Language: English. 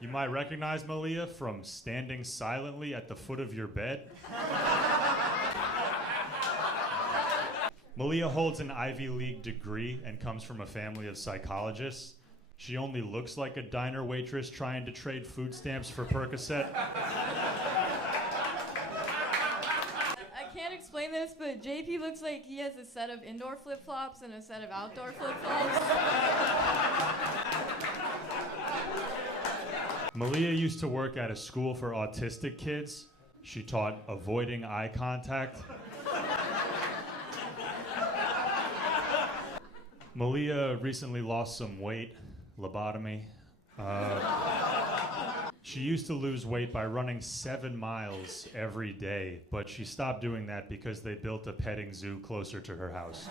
You might recognize Malia from standing silently at the foot of your bed. Malia holds an Ivy League degree and comes from a family of psychologists. She only looks like a diner waitress trying to trade food stamps for Percocet. I can't explain this, but JP looks like he has a set of indoor flip-flops and a set of outdoor flip-flops. Malia used to work at a school for autistic kids. She taught avoiding eye contact. Malia recently lost some weight, lobotomy. She used to lose weight by running 7 miles every day, but she stopped doing that because they built a petting zoo closer to her house.